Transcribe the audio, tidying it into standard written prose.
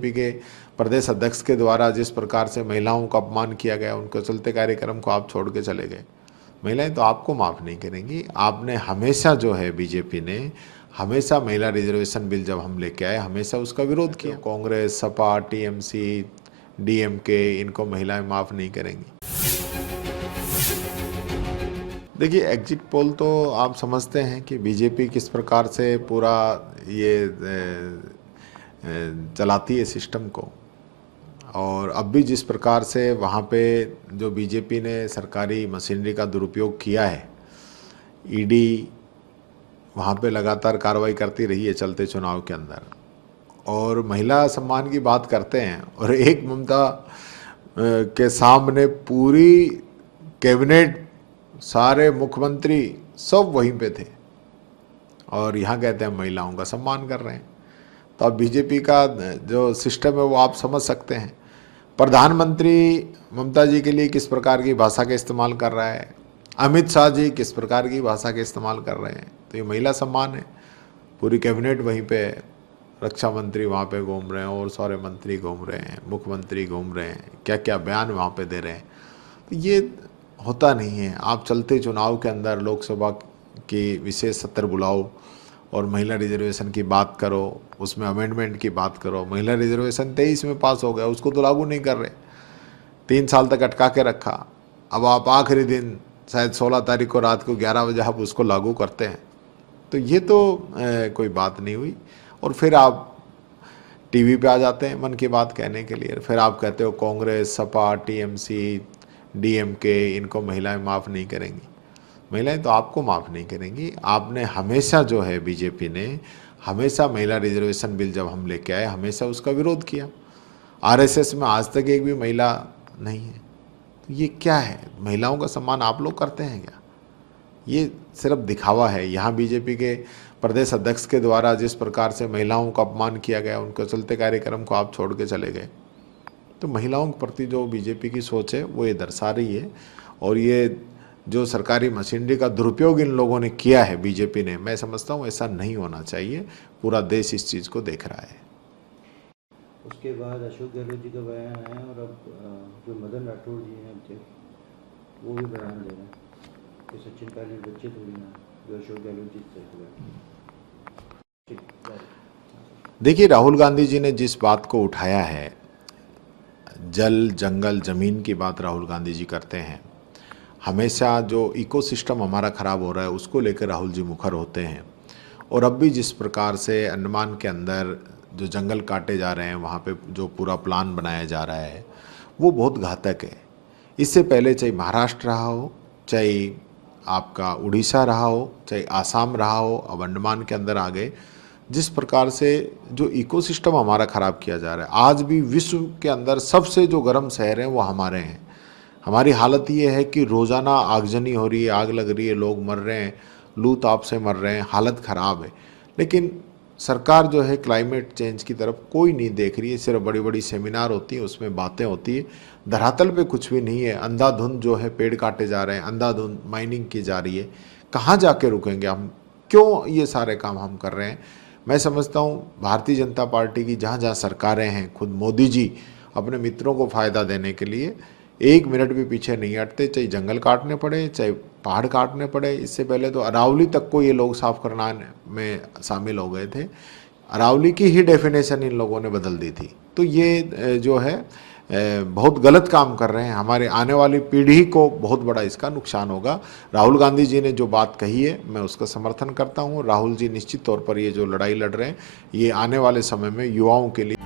BJP के प्रदेश अध्यक्ष के द्वारा जिस प्रकार से महिलाओं का अपमान किया गया, उनके चलते कार्यक्रम को आप छोड़ के चले गए। महिलाएं तो आपको माफ़ नहीं करेंगी। आपने हमेशा जो है, बीजेपी ने हमेशा महिला रिजर्वेशन बिल जब हम लेके आए, हमेशा उसका विरोध किया। कांग्रेस, सपा, टीएमसी, डीएमके, इनको महिलाएं माफ़ नहीं करेंगी। देखिए, एग्जिट पोल तो आप समझते हैं कि बीजेपी किस प्रकार से पूरा ये चलाती है सिस्टम को, और अब भी जिस प्रकार से वहाँ पे जो बीजेपी ने सरकारी मशीनरी का दुरुपयोग किया है, ईडी वहाँ पे लगातार कार्रवाई करती रही है चलते चुनाव के अंदर, और महिला सम्मान की बात करते हैं, और एक ममता के सामने पूरी कैबिनेट, सारे मुख्यमंत्री सब वहीं पे थे, और यहाँ कहते हैं महिलाओं का सम्मान कर रहे हैं। तो अब बीजेपी का जो सिस्टम है वो आप समझ सकते हैं। प्रधानमंत्री ममता जी के लिए किस प्रकार की भाषा का इस्तेमाल कर रहा है, अमित शाह जी किस प्रकार की भाषा का इस्तेमाल कर रहे हैं, तो ये महिला सम्मान है। पूरी कैबिनेट वहीं पे, रक्षा मंत्री वहाँ पे घूम रहे हैं, और सारे मंत्री घूम रहे हैं, मुख्यमंत्री घूम रहे हैं, क्या क्या बयान वहाँ पे दे रहे हैं। तो ये होता नहीं है। आप चलते चुनाव के अंदर लोकसभा की विशेष सत्र बुलाओ और महिला रिजर्वेशन की बात करो, उसमें अमेंडमेंट की बात करो। महिला रिजर्वेशन 23 में पास हो गया, उसको तो लागू नहीं कर रहे, 3 साल तक अटका के रखा। अब आप आखिरी दिन शायद 16 तारीख को रात को 11 बजे आप उसको लागू करते हैं, तो ये तो कोई बात नहीं हुई। और फिर आप टीवी पे आ जाते हैं मन की बात कहने के लिए, फिर आप कहते हो कांग्रेस, सपा, टीएमसी, डीएमके, इनको महिलाएं माफ़ नहीं करेंगी। महिलाएं तो आपको माफ़ नहीं करेंगी। आपने हमेशा जो है, बीजेपी ने हमेशा महिला रिजर्वेशन बिल जब हम लेके आए, हमेशा उसका विरोध किया। आरएसएस में आज तक एक भी महिला नहीं है। तो ये क्या है? महिलाओं का सम्मान आप लोग करते हैं क्या? ये सिर्फ दिखावा है। यहाँ बीजेपी के प्रदेश अध्यक्ष के द्वारा जिस प्रकार से महिलाओं का अपमान किया गया, उनके चलते कार्यक्रम को आप छोड़ के चले गए। तो महिलाओं के प्रति जो बीजेपी की सोच है वो ये दर्शा रही है, और ये जो सरकारी मशीनरी का दुरुपयोग इन लोगों ने किया है बीजेपी ने, मैं समझता हूँ ऐसा नहीं होना चाहिए। पूरा देश इस चीज़ को देख रहा है। उसके बाद अशोक गहलोत जी का बयान आया, और अब जो मदन राठौड़ जी हैं थे, वो भी बयान दे रहे हैं कि सचिन पायलट बच्चे थोड़ी ना जो अशोक गहलोत जी से। देखिए, राहुल गांधी जी ने जिस बात को उठाया है, जल, जंगल, ज़मीन की बात राहुल गांधी जी करते हैं। हमेशा जो इकोसिस्टम हमारा ख़राब हो रहा है उसको लेकर राहुल जी मुखर होते हैं। और अब भी जिस प्रकार से अंडमान के अंदर जो जंगल काटे जा रहे हैं, वहाँ पे जो पूरा प्लान बनाया जा रहा है, वो बहुत घातक है। इससे पहले चाहे महाराष्ट्र रहा हो, चाहे आपका उड़ीसा रहा हो, चाहे आसाम रहा हो, अब अंडमान के अंदर आ गए। जिस प्रकार से जो इकोसिस्टम हमारा ख़राब किया जा रहा है, आज भी विश्व के अंदर सबसे जो गर्म शहर हैं वो हमारे हैं। हमारी हालत ये है कि रोज़ाना आगजनी हो रही है, आग लग रही है, लोग मर रहे हैं, लू ताप से मर रहे हैं, हालत ख़राब है। लेकिन सरकार जो है क्लाइमेट चेंज की तरफ कोई नहीं देख रही है। सिर्फ बड़ी बड़ी सेमिनार होती हैं, उसमें बातें होती है, धरातल पे कुछ भी नहीं है। अंधाधुंध जो है पेड़ काटे जा रहे हैं, अंधाधुंध माइनिंग की जा रही है। कहाँ जाके रुकेंगे हम? क्यों ये सारे काम हम कर रहे हैं? मैं समझता हूँ भारतीय जनता पार्टी की जहाँ जहाँ सरकारें हैं, खुद मोदी जी अपने मित्रों को फ़ायदा देने के लिए 1 मिनट भी पीछे नहीं हटते, चाहे जंगल काटने पड़े, चाहे पहाड़ काटने पड़े। इससे पहले तो अरावली तक को ये लोग साफ करना में शामिल हो गए थे। अरावली की ही डेफिनेशन इन लोगों ने बदल दी थी। तो ये जो है बहुत गलत काम कर रहे हैं। हमारे आने वाली पीढ़ी को बहुत बड़ा इसका नुकसान होगा। राहुल गांधी जी ने जो बात कही है, मैं उसका समर्थन करता हूँ। राहुल जी निश्चित तौर पर ये जो लड़ाई लड़ रहे हैं, ये आने वाले समय में युवाओं के लिए